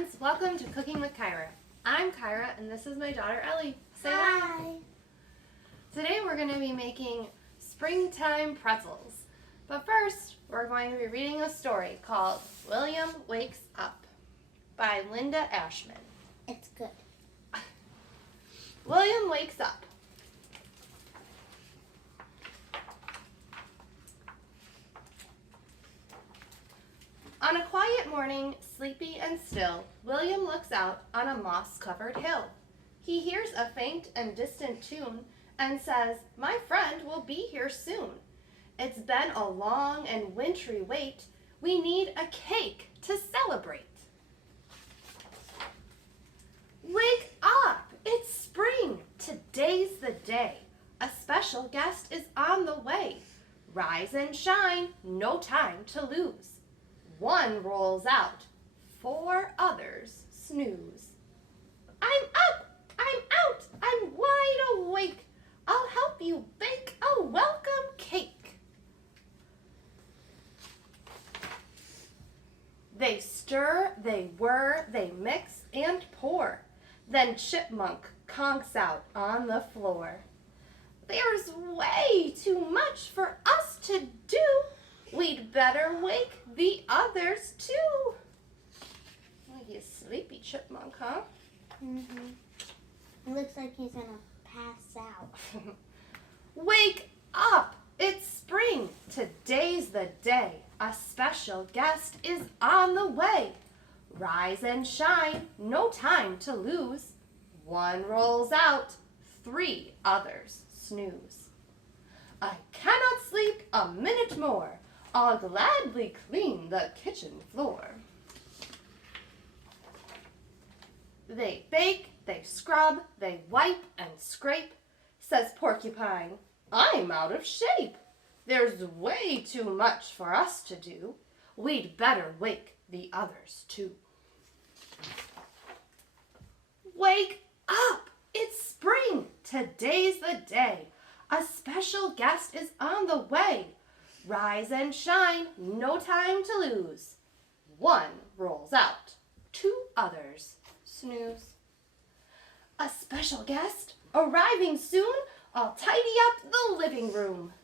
friends, welcome to Cooking with Kyra. I'm Kyra and this is my daughter Ellie. Say hi. Today we're going to be making springtime pretzels. But first, we're going to be reading a story called William Wakes Up by Linda Ashman. It's good. William wakes up. On a quiet morning, sleepy and still, William looks out on a moss-covered hill. He hears a faint and distant tune and says, "My friend will be here soon. It's been a long and wintry wait. We need a cake to celebrate." Wake up! It's spring! Today's the day. A special guest is on the way. Rise and shine, no time to lose. One rolls out, 4 others snooze. I'm up, I'm out, I'm wide awake. I'll help you bake a welcome cake. They stir, they whir, they mix and pour. Then Chipmunk conks out on the floor. There's way too much for us to do. We'd better wake the others too. Oh, you sleepy chipmunk, huh? It looks like he's gonna pass out. Wake up! It's spring. Today's the day. A special guest is on the way. Rise and shine, no time to lose. One rolls out, 3 others snooze. I cannot sleep a minute more. I'll gladly clean the kitchen floor. They bake, they scrub, they wipe and scrape. Says Porcupine, I'm out of shape. There's way too much for us to do. We'd better wake the others too. Wake up! It's spring! Today's the day. A special guest is on the way. Rise and shine, no time to lose. 1 rolls out, 2 others snooze. A special guest arriving soon. I'll tidy up the living room.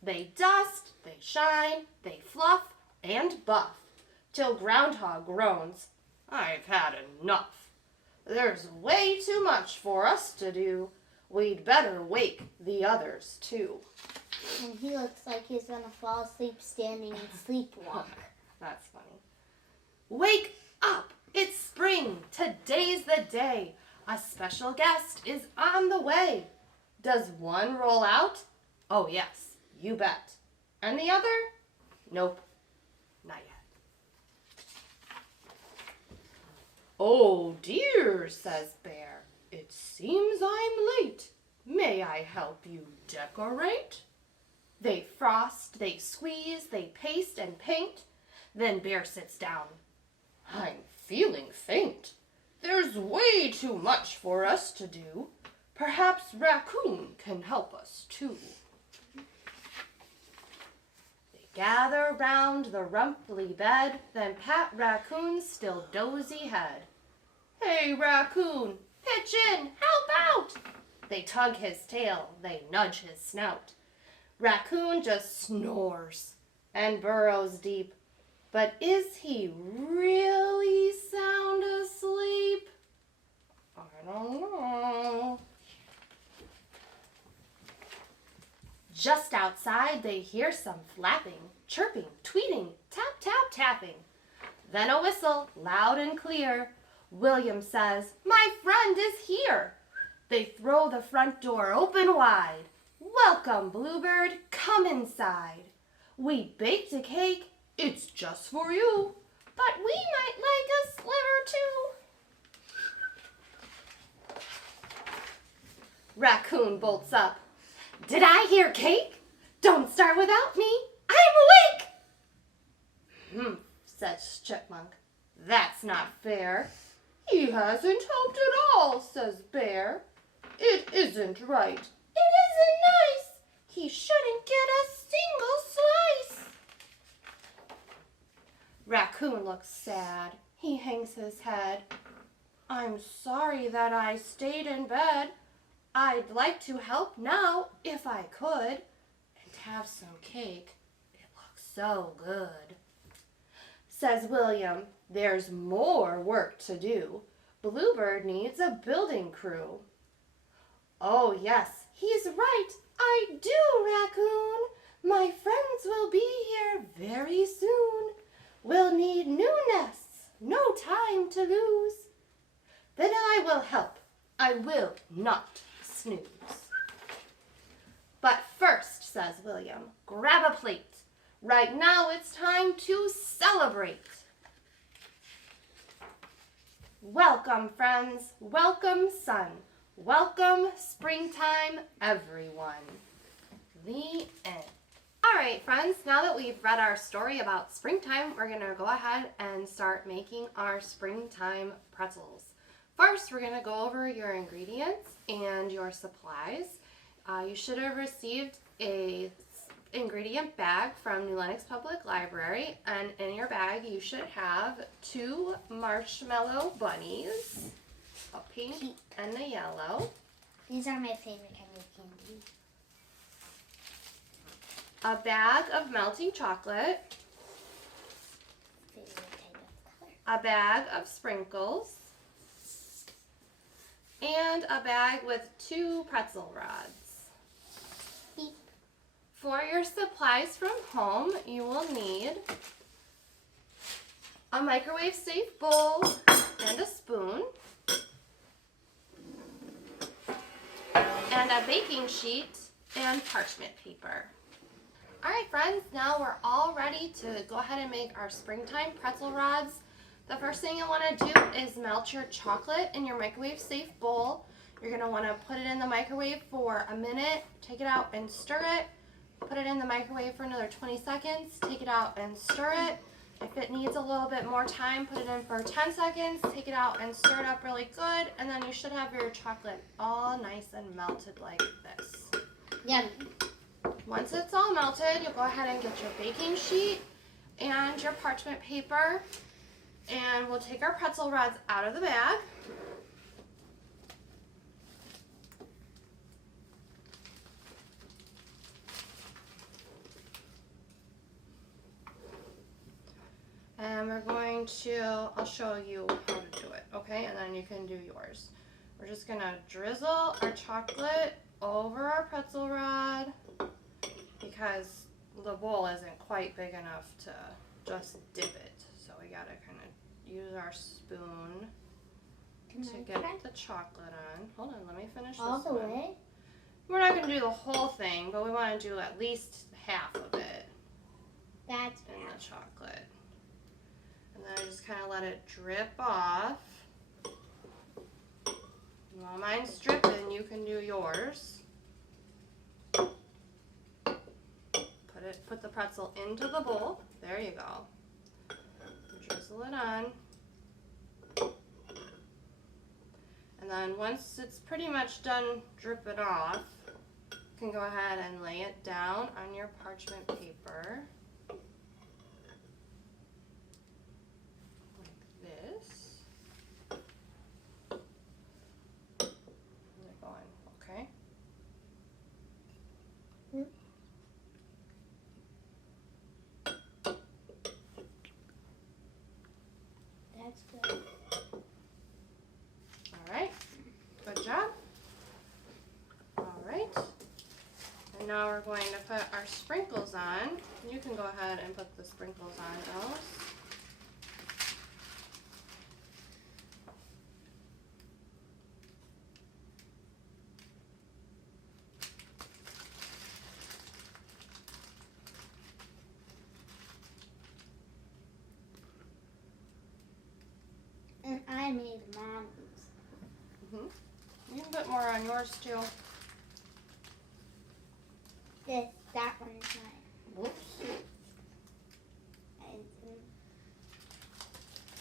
They dust, they shine, they fluff and buff, till Groundhog groans, I've had enough. There's way too much for us to do. We'd better wake the others too. And he looks like he's gonna fall asleep standing and sleepwalk. That's funny. Wake up! It's spring. Today's the day. A special guest is on the way. Does one roll out? Oh yes, you bet. And the other? Nope, not yet. Oh dear, says Bear. It seems I'm late. May I help you decorate? They frost, they squeeze, they paste and paint. Then Bear sits down. I'm feeling faint. There's way too much for us to do. Perhaps Raccoon can help us too. They gather round the rumply bed, then pat Raccoon's still dozy head. Hey, Raccoon, pitch in, help out! They tug his tail, they nudge his snout. Raccoon just snores and burrows deep. But is he really sound asleep? I don't know. Just outside they hear some flapping, chirping, tweeting, tap, tap, tapping. Then a whistle, loud and clear. William says, my friend is here. They throw the front door open wide. Welcome, Bluebird, come inside. We baked a cake, it's just for you, but we might like a sliver too. Raccoon bolts up. Did I hear cake? Don't start without me, I'm awake. Says Chipmunk, that's not fair. He hasn't helped at all, says Bear. It isn't right. It isn't nice. He shouldn't get a single slice. Raccoon Raccoon looks sad. He hangs his head. I'm sorry that I stayed in bed. I'd like to help now if I could. And have some cake. It looks so good. Says William, there's more work to do. Bluebird needs a building crew. Oh yes, he's right. I do, Raccoon. My friends will be here very soon. We'll need new nests, no time to lose. Then I will help. I will not snooze. But first, says William, grab a plate. Right now it's time to celebrate. Welcome, friends. Welcome, sun. Welcome, springtime, everyone. The end. All right, friends, now that we've read our story about springtime, we're going to go ahead and start making our springtime pretzels. First, we're going to go over your ingredients and your supplies. You should have received a ingredient bag from New Lenox Public Library, and in your bag you should have 2 marshmallow bunnies, a pink and a yellow. These are my favorite kind of candy. A bag of melting chocolate, Favorite type of color. a bag of sprinkles, and a bag with 2 pretzel rods. Beep. For your supplies from home, you will need a microwave safe bowl and a spoon, and a baking sheet and parchment paper. All right, friends, now we're all ready to go ahead and make our springtime pretzel rods. The first thing you want to do is melt your chocolate in your microwave safe bowl. You're going to want to put it in the microwave for a minute, take it out and stir it. Put it in the microwave for another 20 seconds, take it out and stir it. If it needs a little bit more time, put it in for 10 seconds, take it out and stir it up really good, and then you should have your chocolate all nice and melted like this. Yum. Once it's all melted, you'll go ahead and get your baking sheet and your parchment paper, and we'll take our pretzel rods out of the bag. And we're going to, I'll show you how to do it, okay? And then you can do yours. We're just gonna drizzle our chocolate over our pretzel rod because the bowl isn't quite big enough to just dip it. So we gotta kind of use our spoon to get the chocolate on. Hold on, let me finish All this the one. way? We're not gonna do the whole thing, but we wanna do at least half of it That's in the chocolate. And then I just kind of let it drip off. While mine's dripping, you can do yours. Put the pretzel into the bowl. There you go. Drizzle it on. And then once it's pretty much done dripping off, you can go ahead and lay it down on your parchment paper. That's good. All right, good job. All right, and now we're going to put our sprinkles on. You can go ahead and put the sprinkles on, Alice. And I made mommy's. You can put more on yours too. That one is mine. Whoops. And,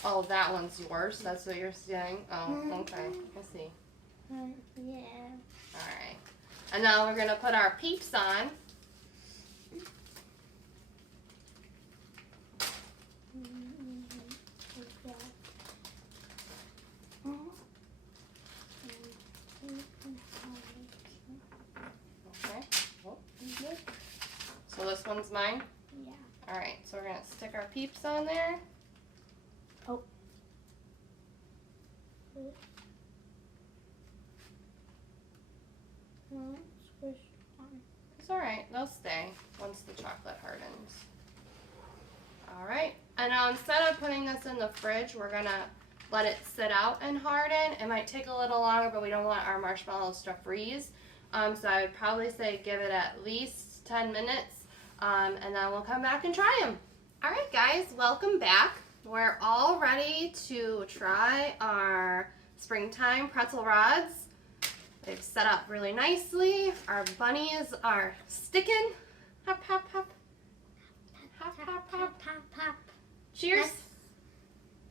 Oh, that one's yours. That's what you're saying? Oh, okay. I see. yeah. All right. And now we're going to put our peeps on. this one's mine? Yeah. All right, so we're gonna stick our peeps on there. Oh. Squish on. It's all right, they'll stay once the chocolate hardens. All right, and now instead of putting this in the fridge, we're gonna let it sit out and harden. It might take a little longer, but we don't want our marshmallows to freeze. So I would probably say give it at least 10 minutes, and then we'll come back and try them. All right, guys, welcome back. We're all ready to try our springtime pretzel rods. They've set up really nicely. Our bunnies are sticking. Hop, hop, hop. Hop, hop, hop. Pop, pop. Cheers.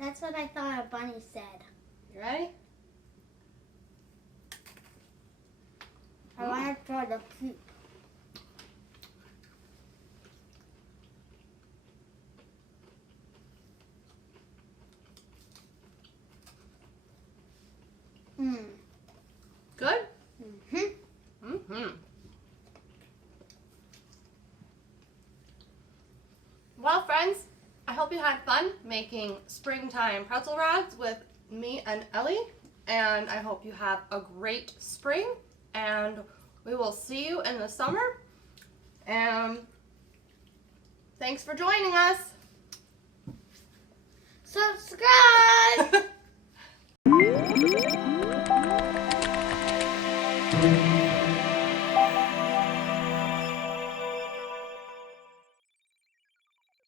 That's what I thought a bunny said. You ready? I want to try the poop. Good? Mm-hmm. Mm-hmm. Well, friends, I hope you had fun making springtime pretzel rods with me and Ellie. And I hope you have a great spring. And we will see you in the summer. And thanks for joining us. Subscribe!